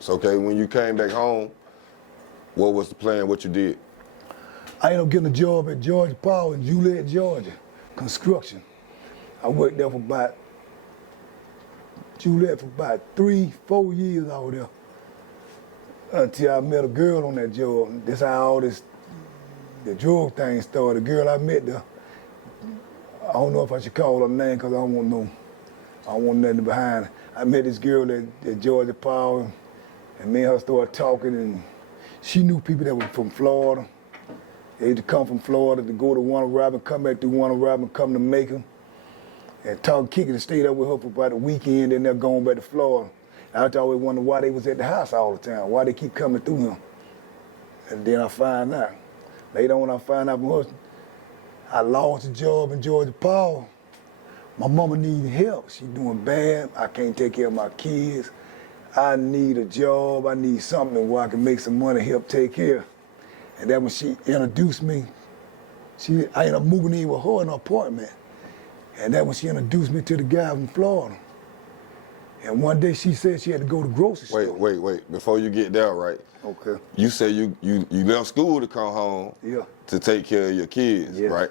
So, okay, when you came back home, what was the plan? What you did? I ended up getting a job at Georgia Power in Juliet, Georgia, construction. I worked there for about, Juliet for about 3-4 years over there. Until I met a girl on that job. That's how all this, the drug thing started. The girl I met there, I don't know if I should call her name because I don't want nothing behind it. I met this girl at Georgia Power, and me and her started talking, and she knew people that were from Florida. They used to come from Florida to go to Warner Robin, come back to Warner Robin, come to Macon, and talk, kick it, and stayed up with her for about a weekend, and they're going back to Florida. I always wondered why they was at the house all the time, why they keep coming through him. And then I find out. Later on, I find out from her, I lost a job in Georgia Power. My mama needed help. She doing bad. I can't take care of my kids. I need a job. I need something where I can make some money, help take care. And that when she introduced me, I ended up moving in with her in an apartment. And that when she introduced me to the guy from Florida. And one day she said she had to go to the grocery store. Wait. Before you get there, right? Okay. You say you left school to come home to take care of your kids, right?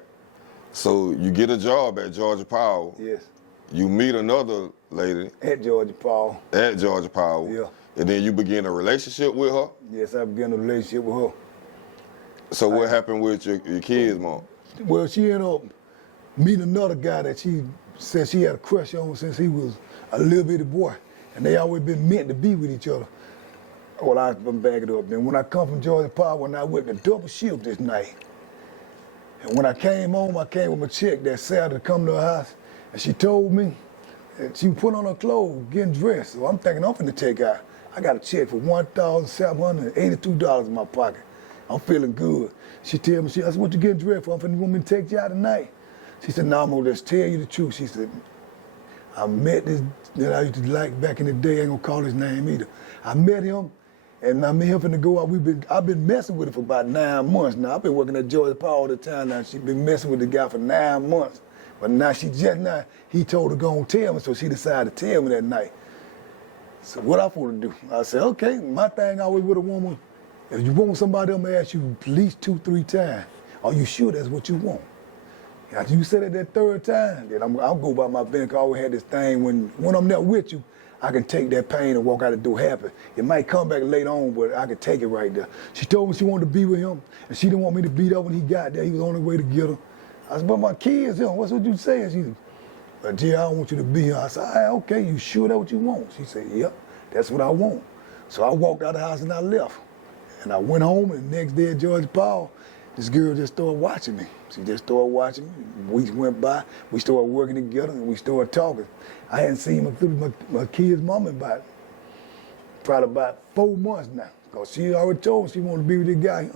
So you get a job at Georgia Power. Yes. You meet another lady. At Georgia Power. At Georgia Power. Yeah. And then you begin a relationship with her? Yes, I began a relationship with her. So what happened with your kids, Mom? Well, she ended up meeting another guy that she said she had a crush on since he was a little bitty boy. And they always been meant to be with each other. Well, I'm backing up. Then when I come from Georgia Power, when I went to double shift this night, and when I came home, I came with my chick that Saturday to come to her house, and she told me that she put on her clothes, getting dressed. So I'm thinking I'm finna take out. I got a check for $1,782 in my pocket. I'm feeling good. She tell me, I said, what you getting dressed for? I'm finna want me to take you out tonight. She said, no, I'm gonna just tell you the truth. She said, I met this that I used to like back in the day, I ain't gonna call his name either. I met him, and I met him finna go out. I've been messing with her for about 9 months now. I've been working at Georgia Power all the time now. She been messing with the guy for 9 months. But now he told her to go and tell me, so she decided to tell me that night. So what I supposed to do? I said, okay, my thing always with a woman, if you want somebody, I'm gonna ask you at least 2-3 times, are you sure that's what you want? After you said it that third time, then I'll go by my business. I always had this thing, when I'm there with you, I can take that pain and walk out the door happy. It might come back later on, but I can take it right there. She told me she wanted to be with him, and she didn't want me to be there when he got there. He was on the way to get her. I said, but my kids, what's what you saying? She said, but dear, I don't want you to be here. I said, okay, you sure that's what you want? She said, yep, that's what I want. So I walked out of the house and I left. And I went home, and the next day at Georgia Power, this girl just started watching me. She just started watching me. Weeks went by, we started working together, and we started talking. I hadn't seen my kid's mom in probably about 4 months now, because she already told me she wanted to be with this guy.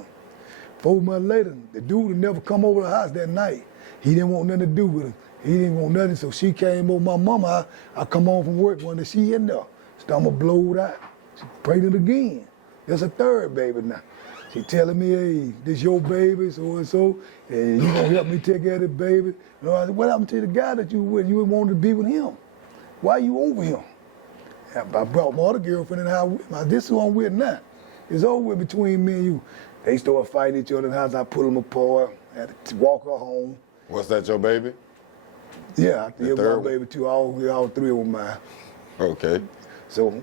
4 months later, the dude had never come over to the house that night. He didn't want nothing to do with her. He didn't want nothing, so she came over my mama. I come home from work one day, she in there. Stomach blowed out. She pregnant again. There's a third baby now. She telling me, hey, this your baby, so and so, and you gonna help me take care of this baby. And I said, what happened to the guy that you were with? You wanted to be with him. Why you over him? And I brought my other girlfriend in the house with me. This is who I'm with now. It's over with between me and you. They started fighting each other in the house. I put them apart. I had to walk her home. Was that your baby? Yeah, it was my baby too. All three of them mine. Okay. So,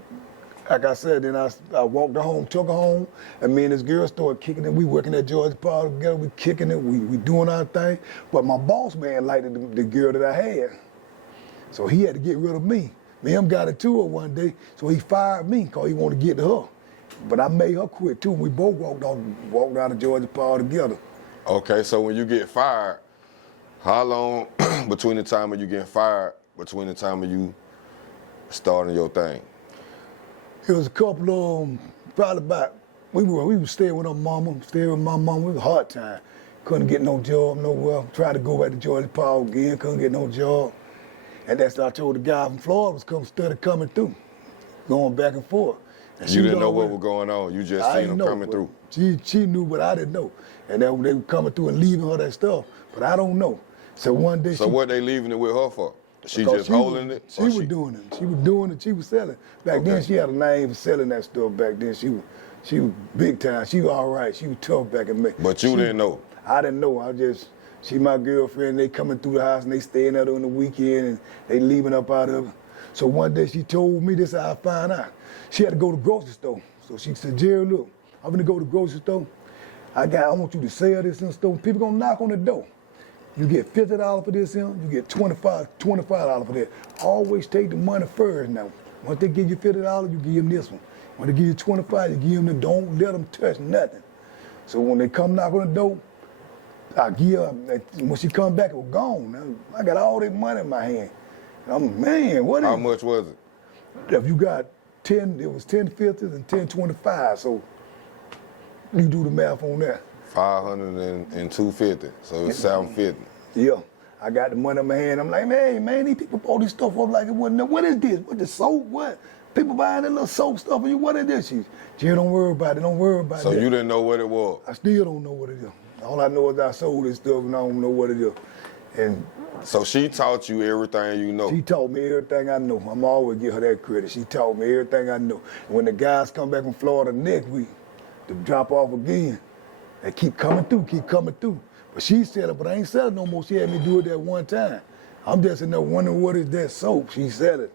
like I said, then I walked her home, took her home, and me and this girl started kicking it. We working at Georgia Power together, we kicking it, we doing our thing. But my boss man liked the girl that I had. So he had to get rid of me. Me and him got into her one day, so he fired me because he wanted to get to her. But I made her quit too, and we both walked out of Georgia Power together. Okay, so when you get fired, how long between the time of you getting fired, between the time of you starting your thing? It was a couple of, probably about, we were staying with my mama. It was a hard time. Couldn't get no job nowhere. Tried to go back to Georgia Power again, couldn't get no job. And that's what I told the guy from Florida was coming through, going back and forth. And you didn't know what was going on, you just seen them coming through. She knew, but I didn't know. And they were coming through and leaving her that stuff, but I don't know. So one day So what they leaving it with her for? She Because just holding it? She was doing it. She was doing it. She was selling. Back then, she had a name for selling that stuff. Back then, she was big time. She was all right. She was tough back in May. But you didn't know? I didn't know. She my girlfriend. They coming through the house and they staying there on the weekend and they leaving up out of it. So one day she told me this. I found out she had to go to the grocery store. So she said, "Jerry, look, I'm gonna go to the grocery store. I want you to sell this in the store. People gonna knock on the door. You get $50 for this here, you get $25 for that. Always take the money first now. Once they give you $50, you give them this one. When they give you $25, you give them the, don't let them touch nothing. So when they come knock on the door, I give her, when she come back, it was gone. Now, I got all that money in my hand. And I'm, man, what is How much was it? If you got 10, it was 10 50s and 10 25, so you do the math on that. 500 and 250, so it's 750. Yeah, I got the money in my hand. I'm like, man, these people bought this stuff up like it wasn't. What is this? What the soap? What? People buying that little soap stuff, and you, what is this? Jerry, don't worry about it. Don't worry about it. So you didn't know what it was? I still don't know what it is. All I know is I sold this stuff, and I don't know what it is. And so she taught you everything you know? She taught me everything I know. I'm always give her that credit. She taught me everything I know. And when the guys come back from Florida next week to drop off again, they keep coming through. But she said it, but I ain't sell it no more. She had me do it that one time. I'm just in there wondering what is that soap. She said it.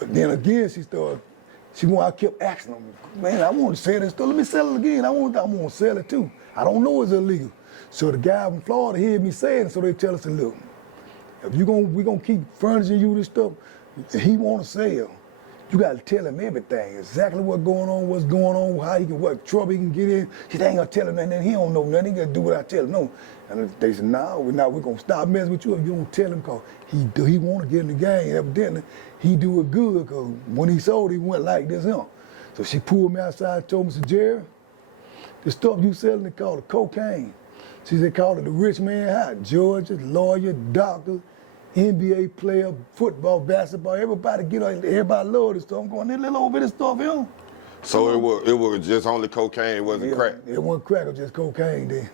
But then again, I kept asking them, man, I want to sell this stuff. Let me sell it again. I want to sell it too. I don't know it's illegal. So the guy from Florida heard me saying it, so they tell us, look, if we gonna keep furnishing you this stuff, if he want to sell, you got to tell him everything, exactly what's going on, how he can, what trouble he can get in. He ain't gonna tell him nothing, he don't know nothing, he gotta do what I tell him, no. And they said, no, we're gonna stop messing with you if you don't tell him, because he want to get in the game, evidently. He do it good, because when he sold, he went like this, him. So she pulled me outside and told me, said, Jerry, the stuff you selling, they call it cocaine. She said, call it the rich man high. Georgia, lawyer, doctor, NBA player, football, basketball, everybody everybody love this stuff. I'm going, this little old bit of stuff here. So it was just only cocaine, it wasn't crack? It wasn't crack, it was just cocaine then.